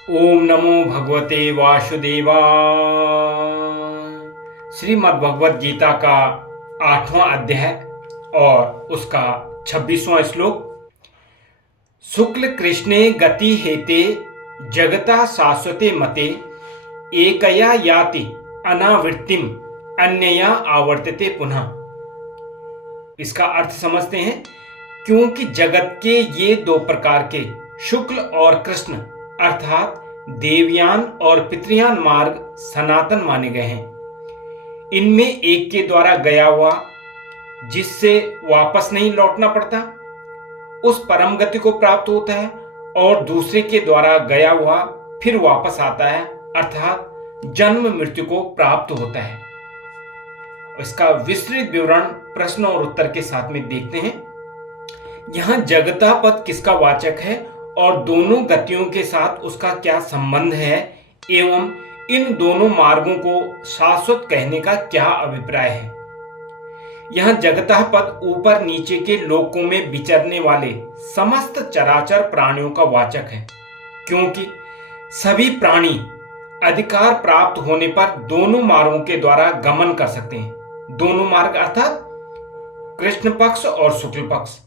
ओम नमो भगवते वासुदेवाय। श्रीमद् भगवत गीता का 8वां अध्याय और उसका 26वां श्लोक। शुक्ल कृष्णे गति हेते जगता शाश्वते मते एकया याति अनावृत्तिम अन्यया आवर्तते पुनः। इसका अर्थ समझते हैं। क्योंकि जगत के ये दो प्रकार के शुक्ल और कृष्ण अर्थात देवयान और पितृयान मार्ग सनातन माने गए हैं। इनमें एक के द्वारा गया हुआ जिससे वापस नहीं लौटना पड़ता उस परम गति को प्राप्त होता है, और दूसरे के द्वारा गया हुआ फिर वापस आता है अर्थात जन्म मृत्यु को प्राप्त होता है। इसका विस्तृत विवरण प्रश्न और उत्तर के साथ में देखते हैं। यहां जगता पद किसका वाचक है और दोनों गतियों के साथ उसका क्या संबंध है, एवं इन दोनों मार्गों को शाश्वत कहने का क्या अभिप्राय है। यहां जगता पद ऊपर नीचे के लोकों में विचरने वाले समस्त चराचर प्राणियों का वाचक है, क्योंकि सभी प्राणी अधिकार प्राप्त होने पर दोनों मार्गों के द्वारा गमन कर सकते हैं। दोनों मार्ग अर्थात कृष्ण पक्ष और शुक्ल पक्ष।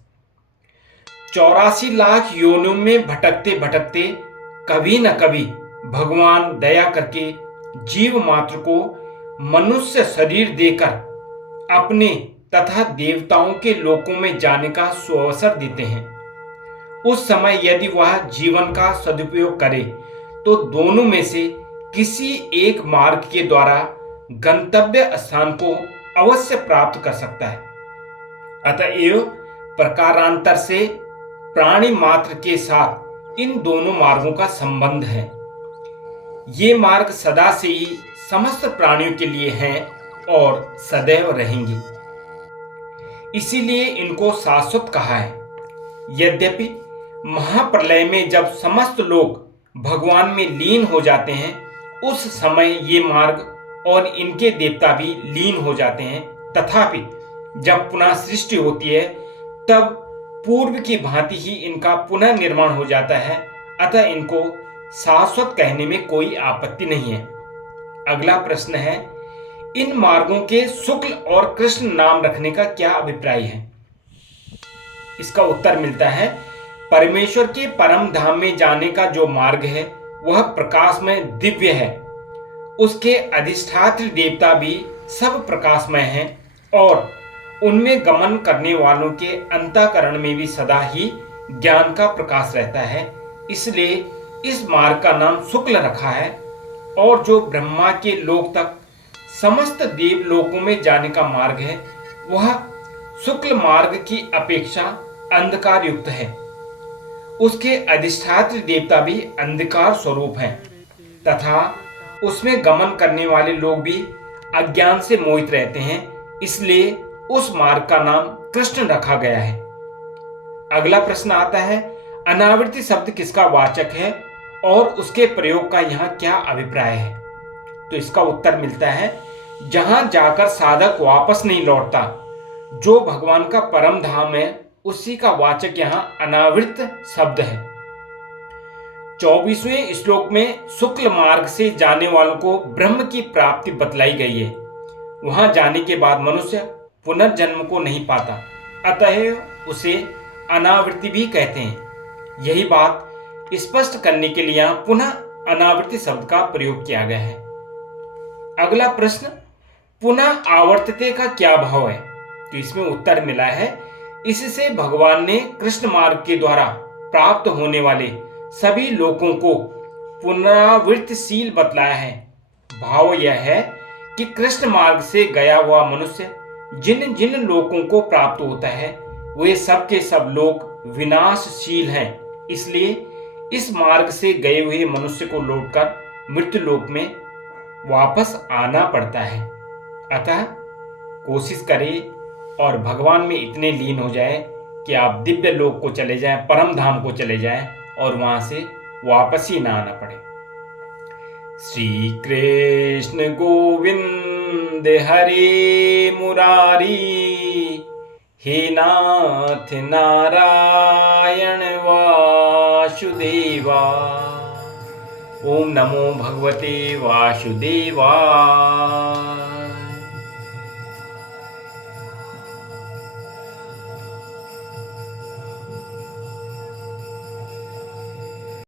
84 लाख योनियों में भटकते भटकते कभी न कभी भगवान दया करके जीव मात्र को मनुष्य शरीर देकर अपने तथा देवताओं के लोकों में जाने का सुअवसर देते हैं। उस समय यदि वह जीवन का सदुपयोग करे तो दोनों में से किसी एक मार्ग के द्वारा गंतव्य स्थान को अवश्य प्राप्त कर सकता है। अतएव प्रकारांतर से प्राणी मात्र के साथ इन दोनों मार्गों का संबंध है। ये मार्ग सदा से ही समस्त प्राणियों के लिए हैं और सदैव रहेंगी, इसीलिए इनको शाश्वत कहा है। यद्यपि महाप्रलय में जब समस्त लोग भगवान में लीन हो जाते हैं उस समय ये मार्ग और इनके देवता भी लीन हो जाते हैं, तथापि जब पुनः सृष्टि होती है तब पूर्व की भांति ही इनका पुनः निर्माण हो जाता है। अतः इनको शाश्वत कहने में कोई आपत्ति नहीं है। अगला प्रश्न है, इन मार्गों के शुक्ल और कृष्ण नाम रखने का क्या अभिप्राय है। इसका उत्तर मिलता है, परमेश्वर के परम धाम में जाने का जो मार्ग है वह प्रकाशमय दिव्य है। उसके अधिष्ठात्री देवता भी सब प्रकाशमय हैं और उनमें गमन करने वालों के अंतःकरण में भी सदा ही ज्ञान का प्रकाश रहता है। इसलिए इस मार्ग का नाम शुक्ल रखा है। और जो ब्रह्मा के लोक तक समस्त देव लोकों में जाने का मार्ग है वह शुक्ल मार्ग की अपेक्षा अंधकार युक्त है। उसके अधिष्ठात्री देवता भी अंधकार स्वरूप हैं तथा उसमें गमन करने वाले लोग भी अज्ञान से मोहित रहते हैं, इसलिए उस मार्ग का नाम कृष्ण रखा गया है। अगला प्रश्न आता है, अनावृत्ति शब्द किसका वाचक है और उसके प्रयोग का यहाँ क्या अभिप्राय है। तो इसका उत्तर मिलता है, जहां जाकर साधक वापस नहीं लौटता, जो भगवान का परम धाम है उसी का वाचक यहाँ अनावृत शब्द है। 24वें श्लोक में शुक्ल मार्ग से जाने वालों को ब्रह्म की प्राप्ति बतलाई गई है। वहां जाने के बाद मनुष्य पुनर्जन्म को नहीं पाता, अतः उसे अनावृत्ति भी कहते हैं। यही बात स्पष्ट करने के लिए यहां पुनः अनावृत्ति शब्द का प्रयोग किया गया है। अगला प्रश्न, पुनः आवर्तते का क्या भाव है। तो इसमें उत्तर मिला है, इससे भगवान ने कृष्ण मार्ग के द्वारा प्राप्त होने वाले सभी लोगों को पुनरावृत्तिशील बतलाया है। भाव यह है कि कृष्ण मार्ग से गया हुआ मनुष्य जिन जिन लोकों को प्राप्त होता है वे सब के सब लोग विनाशशील हैं, इसलिए इस मार्ग से गए हुए मनुष्य को लौटकर मृत्यु लोक में वापस आना पड़ता है। अतः कोशिश करें और भगवान में इतने लीन हो जाए कि आप दिव्य लोक को चले जाएं, परम धाम को चले जाएं और वहां से वापस ही ना आना पड़े। श्री कृष्ण गोविंद हरे मुरारी, हे नाथ नारायण वासुदेवा। ओम नमो भगवते वासुदेवाय.